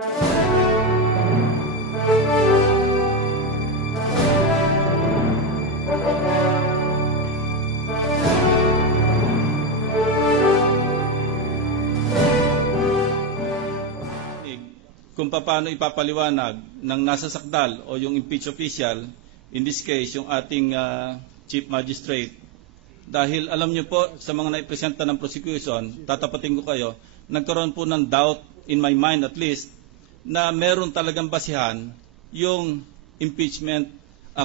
Kung paano ipapaliwanag ng nasa sakdal o yung impeach official, in this case, yung ating Chief Magistrate. Dahil alam niyo po, sa mga naipresenta ng prosecution, tatapatin ko kayo, nagkaroon po ng doubt, in my mind at least, na meron talagang basihan yung impeachment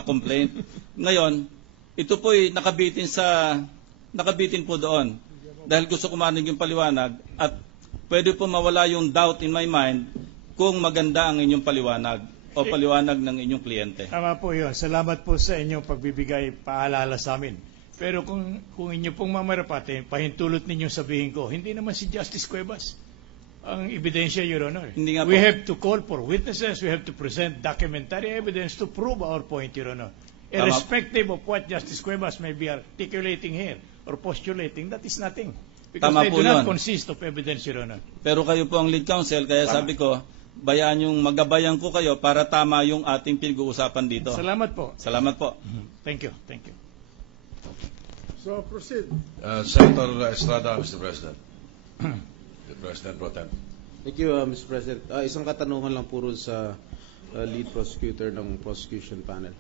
complaint. Ngayon, ito po'y nakabitin po doon. Dahil gusto ko marinig yung paliwanag at pwede po mawala yung doubt in my mind kung maganda ang inyong paliwanag o paliwanag ng inyong kliyente. Tama po yun. Salamat po sa inyong pagbibigay paalala sa amin. Pero kung inyo pong mamarapate, pahintulot ninyong sabihin ko, hindi naman si Justice Cuevas ang ebidensya, Your Honor. Hindi nga we po. have to call for witnesses, we have to present documentary evidence to prove our point, Your Honor. Irrespective of what Justice Cuevas may be articulating here or postulating, that is nothing. Because Tama they po do not yun. consist of evidence, Your Honor. Pero kayo po ang lead counsel, kaya Tama. sabi ko, bayaan yung magabayan ko kayo para tama yung ating pinag-uusapan dito. Salamat po. Salamat po. Thank you. Thank you. So proceed. Senator Estrada, Mr. President. The President Pro Tem. Thank you, Mr. President. Isang katanungan lang puro sa lead prosecutor ng prosecution panel.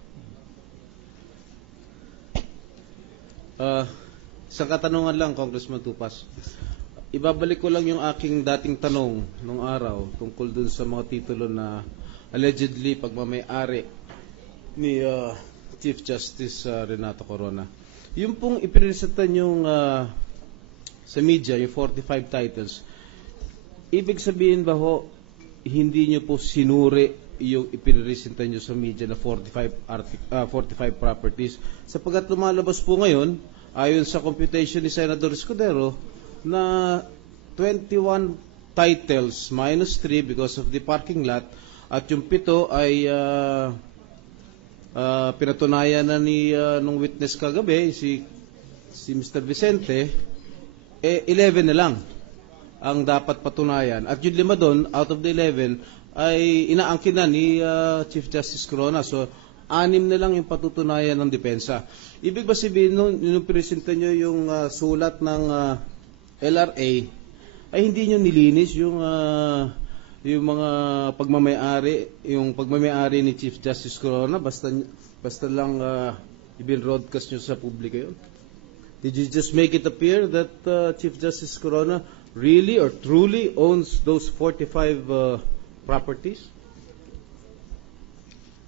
Isang katanungan lang, Congressman Tupas. Ibabalik ko lang yung aking dating tanong nung araw tungkol dun sa mga titulo na allegedly pagmamay-ari ni Chief Justice Renato Corona. Yung pong ipiniresentan yung sa media, yung 45 titles, ibig sabihin ba ho, hindi nyo po sinuri yung ipiniresentan nyo sa media na 45 properties? Sapagkat lumalabas po ngayon, ayon sa computation ni Senator Escudero, na 21 titles minus 3 because of the parking lot at yung 7 ay pinatunayan na ni nung witness kagabi si Mr. Vicente, 11 na lang ang dapat patunayan at yung 5 doon out of the 11 ay inaangkin na ni Chief Justice Corona, so 6 na lang yung patutunayan ng depensa. Ibig ba sabihin nung presenta nyo yung sulat ng LRA ay hindi nyo nilinis yung mga pagmamay-ari ni Chief Justice Corona basta lang ibin-broadcast nyo sa publiko yun? Did you just make it appear that Chief Justice Corona really or truly owns those 45 properties?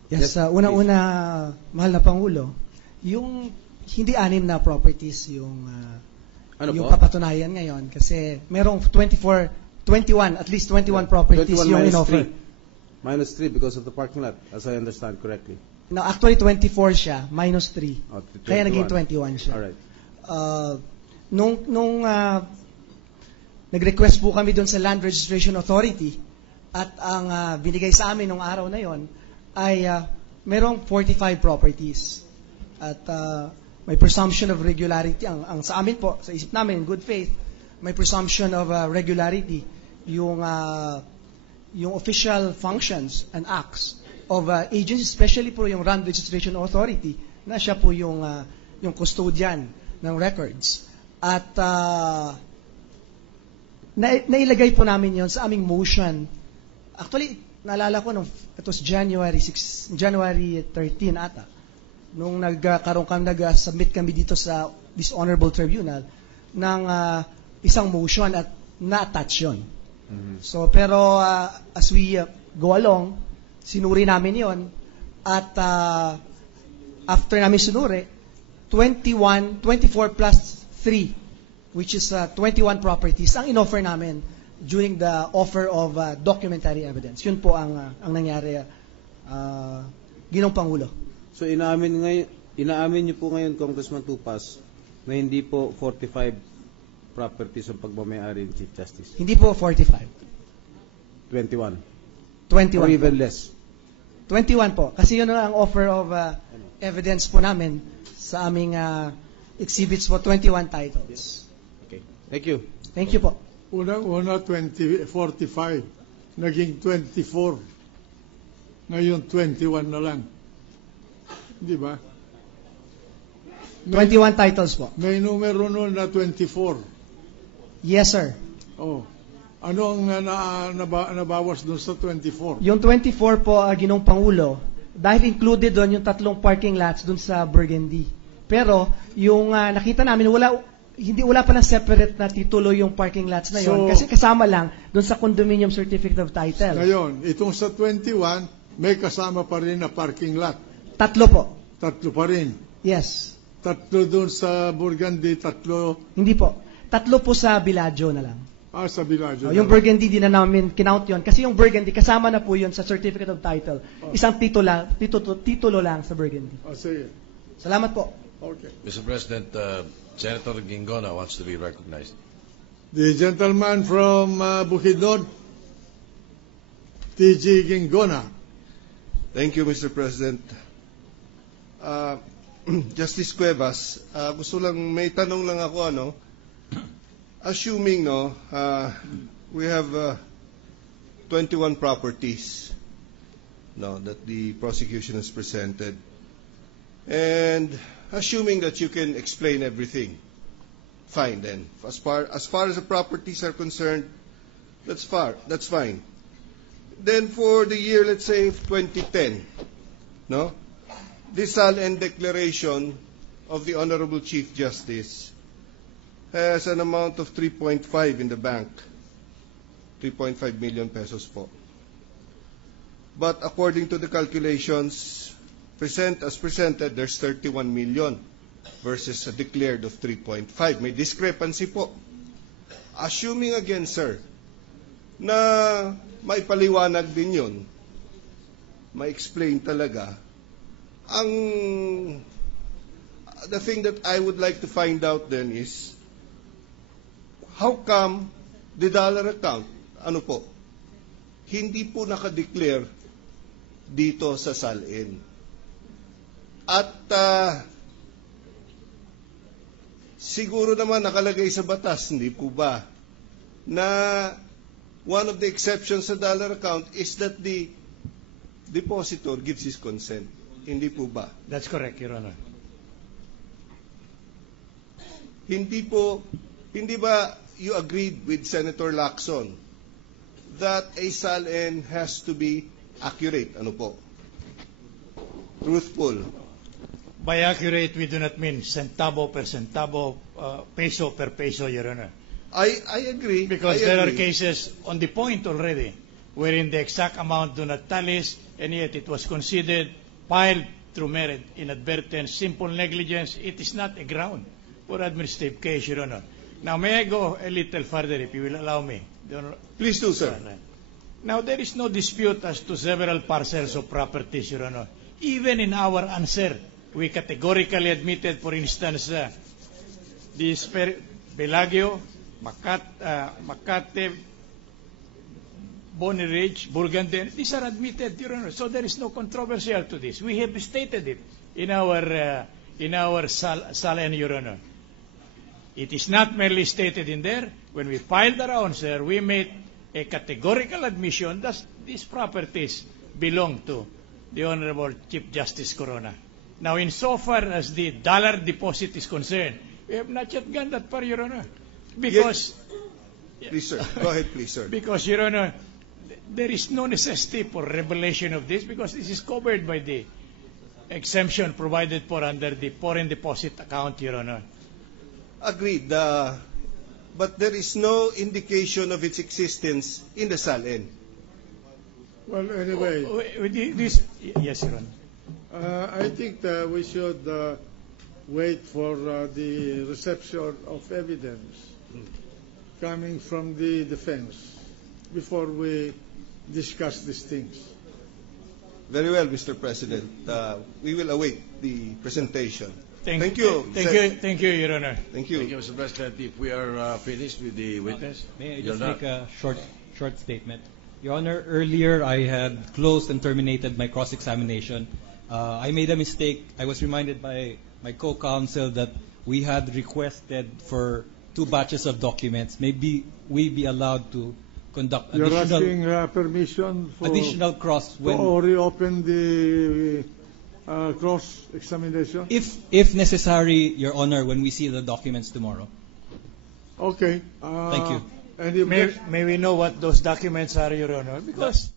Yes, una-una, mahal na Pangulo, yung hindi 6 na properties yung yung papatunayan ngayon kasi merong 21, at least 21 properties 21 yung in-offer. Minus 3 because of the parking lot, as I understand correctly. No, actually 24 siya, minus 3. Oh, Kaya naging 21 siya. Alright. Nung nag-request po kami doon sa Land Registration Authority at ang binigay sa amin nung araw na yon ay merong 45 properties. At may presumption of regularity. Ang sa amin po, sa isip namin, in good faith, may presumption of regularity. Yung official functions and acts of agencies, especially po yung Land Registration Authority, na siya po yung custodian ng records. At nailagay po namin yon sa aming motion. Actually, naalala ko, it was January 13 ata, nung nag-submit kami dito sa this honorable tribunal ng isang motion at na-attach yun. So, pero as we go along, sinuri namin yon at after namin sinuri, 24 plus 3, which is 21 properties, ang in-offer namin during the offer of documentary evidence. Yun po ang nangyari, Ginoong Pangulo. So inaamin niyo po ngayon, Congressman Tupas, na hindi po 45 properties ang pagmamay-ari ng Chief Justice? Hindi po 45. 21. 21 or even po. less? 21 po. Kasi yun ang offer of evidence po namin sa aming exhibits po, 21 titles. Okay. Thank you. Thank you po. Unang-una, 45. naging 24. Ngayon, 21 na lang. Di ba? 21 titles po. May numero nun na 24. Yes, sir. Oh. Ano ang nabawas doon sa 24? Yung 24 po, Ginoong Pangulo, dahil included doon yung 3 parking lots doon sa Burgundy. Pero, yung nakita namin, wala pa ng separate na titulo yung parking lots na yon, So, kasi kasama lang doon sa condominium certificate of title. Ngayon, itong sa 21, may kasama pa rin na parking lot. 3 po. 3 pa rin. Yes. 3 doon sa Burgundy, 3 Hindi po. 3 po sa Bellagio na lang. sa Bellagio. Yung Burgundy din na namin kinount yun. Kasi yung Burgundy, kasama na po yun sa certificate of title. Isang titulo lang sa Burgundy. Sige. Salamat po. Okay. Mr. President, Senator Gingona wants to be recognized. The gentleman from Bukidnon, TG Gingona. Thank you, Mr. President. Justice Cuevas, gusto lang, may tanong lang ako, assuming, we have 21 properties, that the prosecution has presented, and assuming that you can explain everything, fine then. As far as the properties are concerned, that's fine. Then for the year, let's say 2010, this SALN declaration of the Honorable Chief Justice has an amount of 3.5 in the bank, 3.5 million pesos po. But according to the calculations presented, there's 31 million versus a declared of 3.5. May discrepancy po. Assuming again, sir, na may paliwanag din yun, ma-explain talaga, the thing that I would like to find out then is, how come the dollar account, hindi po nakadeclare dito sa SALN? At siguro naman nakalagay sa batas, hindi po ba, na one of the exceptions sa dollar account is that the depositor gives his consent. Hindi po ba? That's correct, Your Honor. Hindi ba you agreed with Senator Lacson that a SALN has to be accurate, truthful? By accurate, we do not mean centavo per centavo, peso per peso, Your Honor. I agree. Because I there are agree. cases on the point already wherein the exact amount do not tallies, and yet it was considered filed through merit, inadvertence, simple negligence. It is not a ground for administrative case, Your Honor. Now, may I go a little further, if you will allow me? Please do, sir. Now, there is no dispute as to several parcels of properties, Your Honor. Even in our answer, we categorically admitted, for instance, this Bellagio, Makate, Bonny Ridge, Burgundy, these are admitted, Your Honor. So there is no controversial to this. We have stated it in our SALN, Your Honor. It is not merely stated in there. When we filed our answer, we made a categorical admission that these properties belong to the Honorable Chief Justice Corona. Now, insofar as the dollar deposit is concerned, we have not yet gone that far, Your Honor. Because, Please, sir. Go ahead, please, sir. because, Your Honor, there is no necessity for revelation of this because this is covered by the exemption provided for under the foreign deposit account, Your Honor. Agreed. But there is no indication of its existence in the SALN. Well, anyway, Yes, Your Honor. I think that we should wait for the reception of evidence coming from the defense before we discuss these things. Very well, Mr. President. We will await the presentation. Thank you, Your Honor. Thank you. Thank you, Mr. President. If we are finished with the witness, May I you're just not. make a short statement? Your Honor, earlier I had closed and terminated my cross-examination. I made a mistake. I was reminded by my co-counsel that we had requested for 2 batches of documents. Maybe we be allowed to conduct You're additional asking permission for additional cross to when reopen the cross-examination? if necessary, Your Honor, when we see the documents tomorrow. Okay. Thank you. Any objection? May we know what those documents are, Your Honor? Because